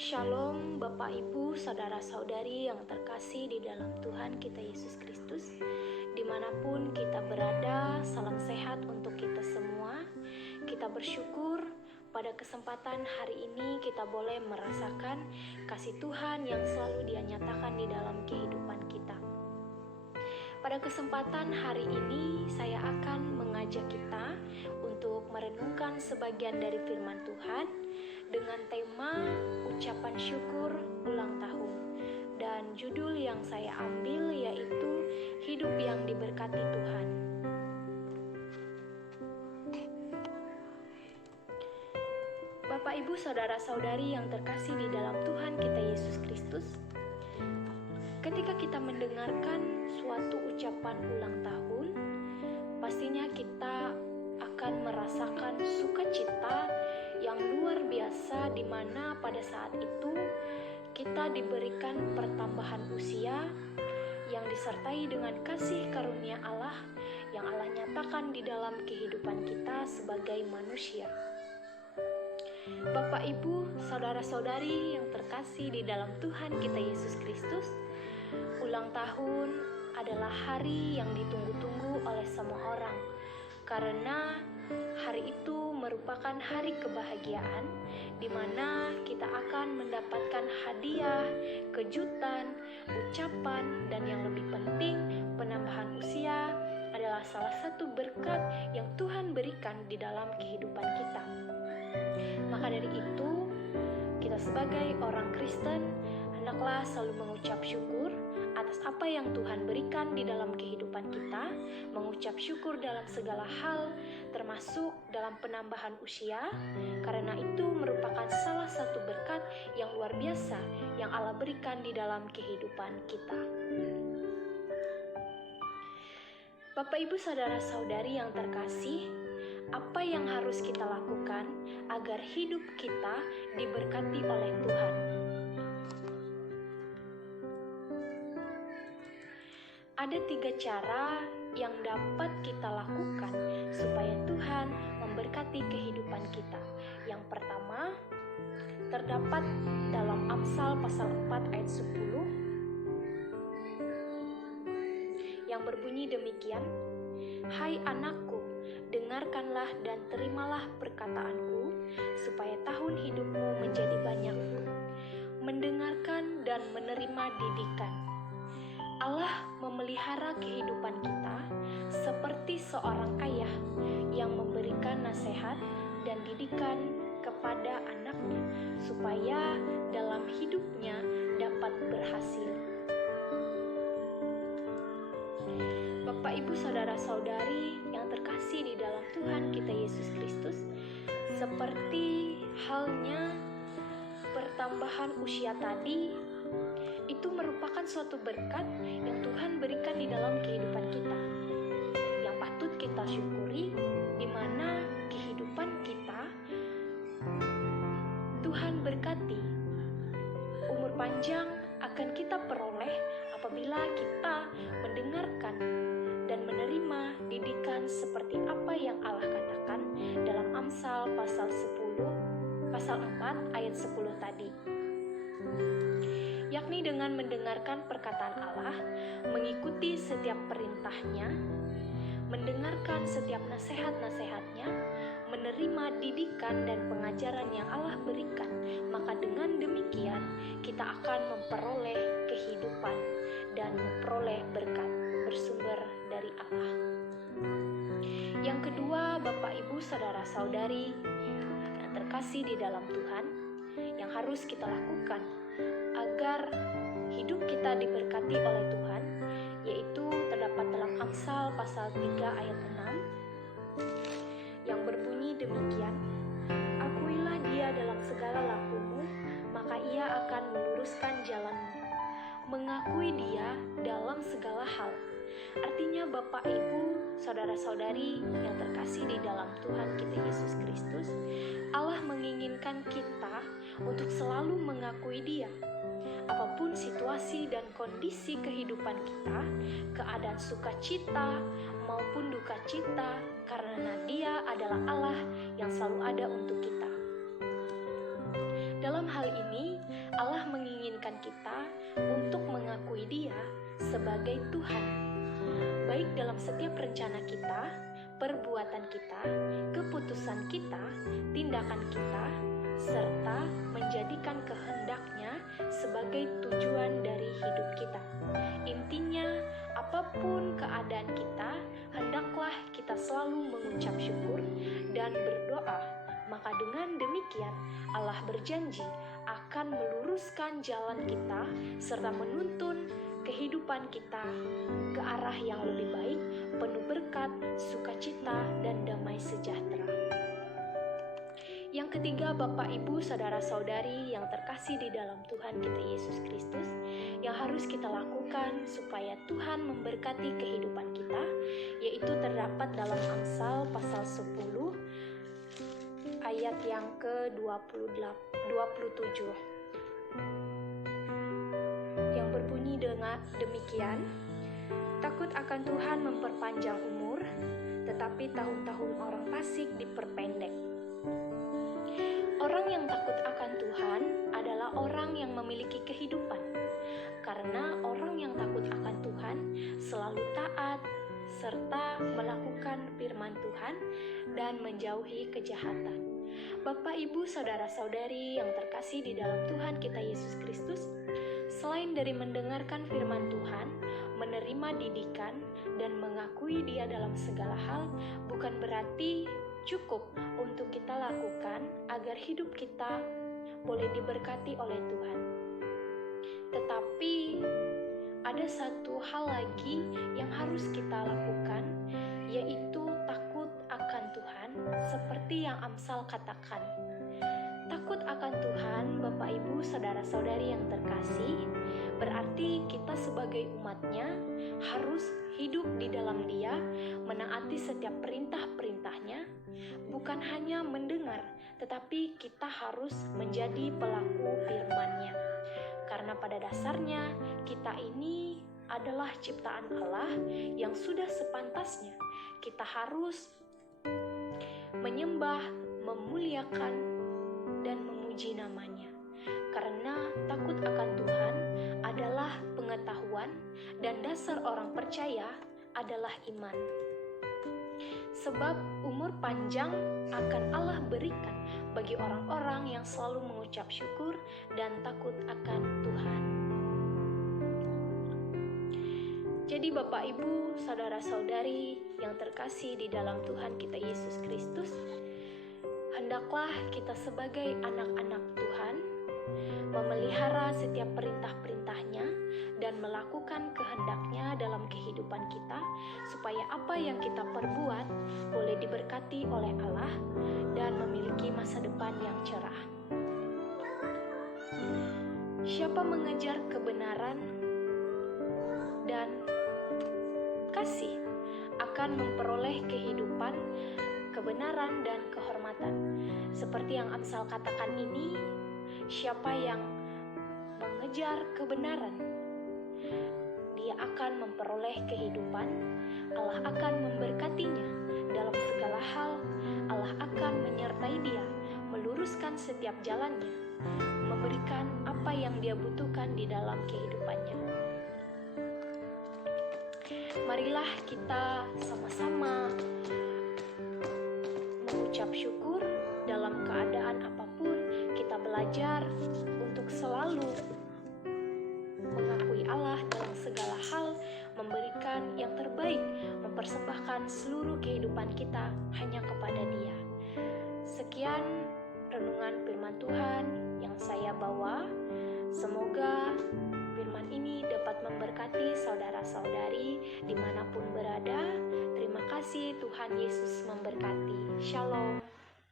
Shalom Bapak Ibu, Saudara-saudari yang terkasih di dalam Tuhan kita Yesus Kristus. Dimanapun kita berada, salam sehat untuk kita semua. Kita bersyukur pada kesempatan hari ini kita boleh merasakan kasih Tuhan yang selalu Dia nyatakan di dalam kehidupan kita. Pada kesempatan hari ini saya akan mengajak kita untuk merenungkan sebagian dari firman Tuhan dengan tema ucapan syukur ulang tahun. Dan judul yang saya ambil yaitu hidup yang diberkati Tuhan. Bapak Ibu saudara-saudari yang terkasih di dalam Tuhan kita Yesus Kristus, ketika kita mendengarkan suatu ucapan ulang tahun, pastinya kita akan merasakan sukacita yang luar biasa, di mana pada saat itu kita diberikan pertambahan usia yang disertai dengan kasih karunia Allah yang Allah nyatakan di dalam kehidupan kita sebagai manusia. Bapak Ibu, saudara-saudari yang terkasih di dalam Tuhan kita Yesus Kristus, ulang tahun adalah hari yang ditunggu-tunggu oleh semua orang, karena hari itu merupakan hari kebahagiaan di mana kita akan mendapatkan hadiah, kejutan, ucapan, dan yang lebih penting, penambahan usia adalah salah satu berkat yang Tuhan berikan di dalam kehidupan kita. Maka dari itu, kita sebagai orang Kristen hendaklah selalu mengucap syukur atas apa yang Tuhan berikan di dalam kehidupan kita, mengucap syukur dalam segala hal, termasuk dalam penambahan usia, karena itu merupakan salah satu berkat yang luar biasa yang Allah berikan di dalam kehidupan kita. Bapak Ibu saudara-saudari yang terkasih, apa yang harus kita lakukan agar hidup kita diberkati oleh Tuhan? Ada 3 cara yang dapat kita lakukan supaya Tuhan memberkati kehidupan kita. Yang pertama, terdapat dalam Amsal pasal 4 ayat 10 yang berbunyi demikian, "Hai anakku, dengarkanlah dan terimalah perkataanku, supaya tahun hidupmu menjadi banyak. Mendengarkan dan menerima didikan." Allah memelihara kehidupan kita seperti seorang ayah yang memberikan nasihat dan didikan kepada anaknya supaya dalam hidupnya dapat berhasil. Bapak Ibu saudara-saudari yang terkasih di dalam Tuhan kita Yesus Kristus, seperti halnya pertambahan usia tadi, itu merupakan suatu berkat yang Tuhan berikan di dalam kehidupan kita, yang patut kita syukuri, di mana kehidupan kita Tuhan berkati. Umur panjang akan kita peroleh apabila kita mendengarkan dan menerima didikan seperti apa yang Allah katakan dalam Amsal pasal 4 ayat 10 tadi. Yakni dengan mendengarkan perkataan Allah, mengikuti setiap perintahnya, mendengarkan setiap nasihat-nasihatnya, menerima didikan dan pengajaran yang Allah berikan, maka dengan demikian kita akan memperoleh kehidupan dan memperoleh berkat bersumber dari Allah. Yang kedua, Bapak Ibu saudara-saudari yang terkasih di dalam Tuhan, yang harus kita lakukan agar hidup kita diberkati oleh Tuhan, yaitu terdapat dalam Amsal pasal 3 ayat 6 yang berbunyi demikian, "Akuilah Dia dalam segala lakumu, maka Ia akan meluruskan jalanmu. Mengakui Dia dalam segala hal." Artinya Bapak Ibu, saudara-saudari yang terkasih di dalam Tuhan kita Yesus Kristus, Allah menginginkan kita untuk selalu mengakui Dia. Apapun situasi dan kondisi kehidupan kita, keadaan sukacita maupun duka cita, karena Dia adalah Allah yang selalu ada untuk kita. Dalam hal ini, kita untuk mengakui Dia sebagai Tuhan, baik dalam setiap rencana kita, perbuatan kita, keputusan kita, tindakan kita, serta menjadikan kehendak-Nya sebagai tujuan dari hidup kita. Intinya, apapun keadaan kita, hendaklah kita selalu mengucap syukur dan berdoa. Maka dengan demikian, Allah berjanji akan meluruskan jalan kita serta menuntun kehidupan kita ke arah yang lebih baik, penuh berkat, sukacita, dan damai sejahtera. Yang ketiga, Bapak, Ibu, Saudara-saudari yang terkasih di dalam Tuhan kita Yesus Kristus, yang harus kita lakukan supaya Tuhan memberkati kehidupan kita, yaitu terdapat dalam Amsal pasal 10 ayat yang ke-27 yang berbunyi dengan demikian: takut akan Tuhan memperpanjang umur, tetapi tahun-tahun orang fasik diperpendek. Orang yang takut akan Tuhan adalah orang yang memiliki kehidupan, karena orang yang takut akan Tuhan selalu taat serta melakukan firman Tuhan dan menjauhi kejahatan. Bapak, Ibu, Saudara-saudari yang terkasih di dalam Tuhan kita Yesus Kristus, selain dari mendengarkan firman Tuhan, menerima didikan, dan mengakui Dia dalam segala hal, bukan berarti cukup untuk kita lakukan agar hidup kita boleh diberkati oleh Tuhan. Tetapi ada satu hal lagi yang harus kita lakukan, yaitu takut akan Tuhan, seperti yang Amsal katakan. Takut akan Tuhan, Bapak, Ibu, Saudara-saudari yang terkasih, berarti kita sebagai umat-Nya harus hidup di dalam Dia, menaati setiap perintah-perintah-Nya, bukan hanya mendengar, tetapi kita harus menjadi pelaku firman-Nya. Karena pada dasarnya kita ini adalah ciptaan Allah yang sudah sepantasnya kita harus menyembah, memuliakan, dan memuji nama-Nya. Karena takut akan Tuhan adalah pengetahuan dan dasar orang percaya adalah iman. Sebab umur panjang akan Allah berikan bagi orang-orang yang selalu mengucap syukur dan takut akan Tuhan. Jadi Bapak, Ibu, Saudara-saudari yang terkasih di dalam Tuhan kita Yesus Kristus, hendaklah kita sebagai anak-anak Tuhan memelihara setiap perintah-perintah-Nya dan melakukan kehendak-Nya dalam kehidupan kita, supaya apa yang kita perbuat boleh diberkati oleh Allah dan memiliki masa depan yang cerah. Siapa mengejar kebenaran dan kasih akan memperoleh kehidupan, kebenaran, dan kehormatan. Seperti yang Amsal katakan ini, siapa yang mengejar kebenaran, dia akan memperoleh kehidupan, Allah akan memberkatinya dalam segala hal, Allah akan menyertai dia, meluruskan setiap jalannya, memberikan apa yang dia butuhkan di dalam kehidupannya. Marilah kita sama-sama mengucap syukur dalam keadaan apapun. Kita belajar untuk selalu mengakui Allah dalam segala hal, memberikan yang terbaik, mempersembahkan seluruh kehidupan kita hanya kepada Dia. Sekian renungan firman Tuhan yang saya bawa. Semoga firman ini dapat memberkati saudara-saudari dimanapun berada. Terima kasih, Tuhan Yesus memberkati. Shalom.